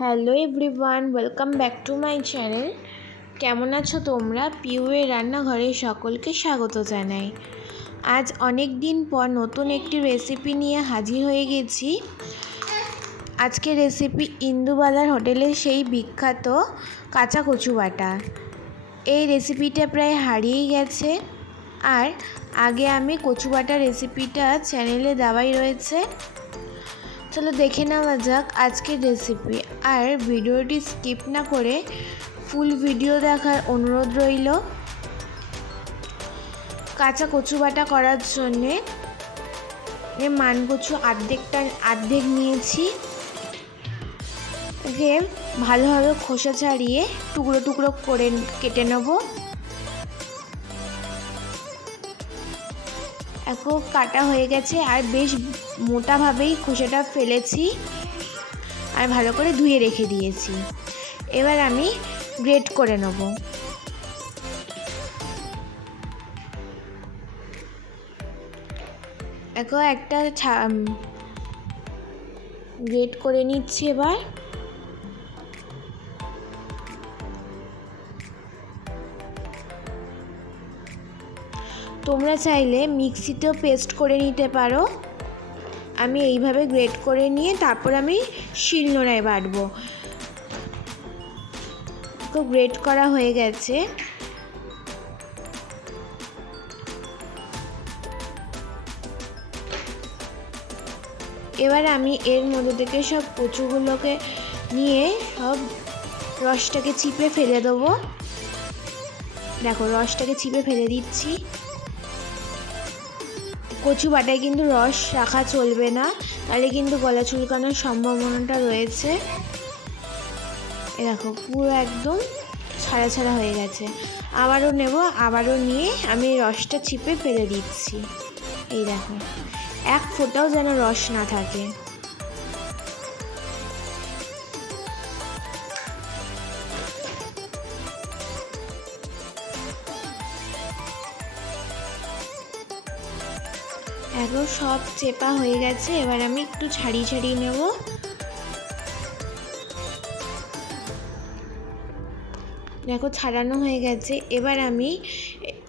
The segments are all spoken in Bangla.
Hello everyone, welcome back to my channel. কেমন আছো তোমরা? পিউয়ের রান্নাঘরে সকলকে স্বাগত জানাই। আজ অনেক দিন পর নতুন একটি রেসিপি নিয়ে হাজির হয়ে গেছি। আজকের রেসিপি ইন্দুবালার হোটেলের সেই বিখ্যাত কাঁচা কচু বাটা। এই রেসিপিটা প্রায় হারিয়েই গেছে, আর আগে আমি কচু বাটা রেসিপিটা চ্যানেলে দেওয়াই রয়েছে। চলো দেখে নেওয়া যাক আজকের রেসিপি। আর ভিডিওটি স্কিপ না করে ফুল ভিডিও দেখার অনুরোধ রইল। কাঁচা কচু বাটা করার জন্যে মান কচু অর্ধেক নিয়েছি। একে ভালোভাবে খোসা ছাড়িয়ে টুকরো টুকরো করে কেটে নেব। এখন কাটা হয়ে গেছে, আর বেশ মোটাভাবেই খোসাটা ফেলেছি আর ভালো করে ধুয়ে রেখে দিয়েছি। এবার আমি গ্রেট করে নেব। এখন একটা গ্রেট করে নিচ্ছি। এবার তোমরা চাইলে মিক্সিতেও পেস্ট করে নিতে পারো। আমি এইভাবে গ্রেট করে নিয়ে তারপর আমি শিলনোড়ায় বাটবো। তো গ্রেট করা হয়ে গেছে। এবার আমি এর মধ্যে থেকে সব কচুগুলোকে নিয়ে সব রসটাকে চিপে ফেলে দেবো। দেখো, রসটাকে চিপে ফেলে দিচ্ছি। কচু বাটায় কিন্তু রস রাখা চলবে না, তাহলে কিন্তু গলা চুলকানোর সম্ভাবনাটা রয়েছে। দেখো, পুরো একদম ছাড়া ছাড়া হয়ে গেছে। আবারও নেব, আবারও নিয়ে আমি রসটা চিপে ফেলে দিচ্ছি। এই দেখো, এক ফোঁটাও যেন রস না থাকে। এখন সব চেপা হয়ে গেছে। এবার আমি একটু ছাড়িয়ে ছাড়িয়ে নেব। দেখো, ছাড়ানো হয়ে গেছে। এবার আমি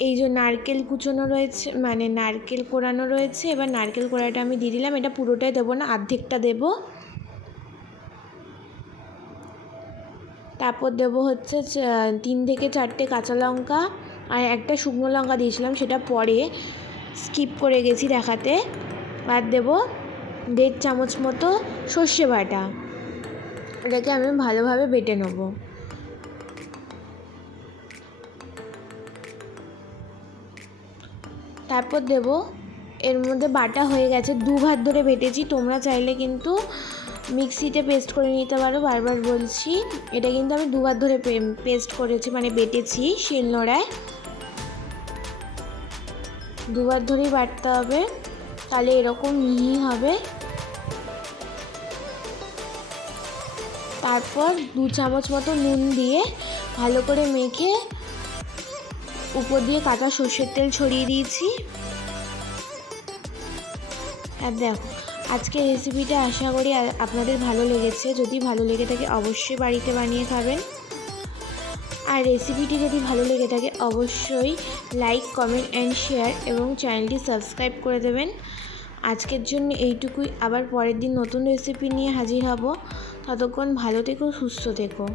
এই যে নারকেল কুচোনো রয়েছে, মানে নারকেল কোড়ানো রয়েছে, এবার নারকেল কোড়াটা আমি দিয়ে দিলাম। এটা পুরোটাই দেবো না, অর্ধেকটা দেব। তারপর দেবো হচ্ছে 3 থেকে 4টে কাঁচা লঙ্কা, আর একটা শুকনো লঙ্কা দিয়েছিলাম, সেটা পরে স্কিপ করে গেছি দেখাতে। আর দেবো 1.5 চামচ মতো সর্ষে বাটা। এটাকে আমি ভালোভাবে বেটে নেব। তারপর দেব, এর মধ্যে বাটা হয়ে গেছে, 2 ভাত ধরে বেটেছি। তোমরা চাইলে কিন্তু মিক্সিতে পেস্ট করে নিতে পারো। বারবার বলছি, এটা কিন্তু আমি 2 ভাত ধরে পেস্ট করেছি, মানে বেটেছি শিলনোড়ায়। 2 ভাত ধরেই বাটতে হবে, তাহলে এরকম মিহি হবে। তারপর 2 চামচ মতো নুন দিয়ে ভালো করে মেখে উপর দিয়ে কাঁচা সর্ষের তেল ছড়িয়ে দিয়েছি। আর দেখো, আজকের রেসিপিটা আশা করি আপনাদের ভালো লেগেছে। যদি ভালো লেগে থাকে অবশ্যই বাড়িতে বানিয়ে খাবেন। আর রেসিপিটি যদি ভালো লেগে থাকে অবশ্যই লাইক, কমেন্ট অ্যান্ড শেয়ার এবং চ্যানেলটি সাবস্ক্রাইব করে দেবেন। আজকের জন্য এইটুকুই। আবার পরের দিন নতুন রেসিপি নিয়ে হাজির হব। ততক্ষণ ভালো থেকো, সুস্থ থেকো।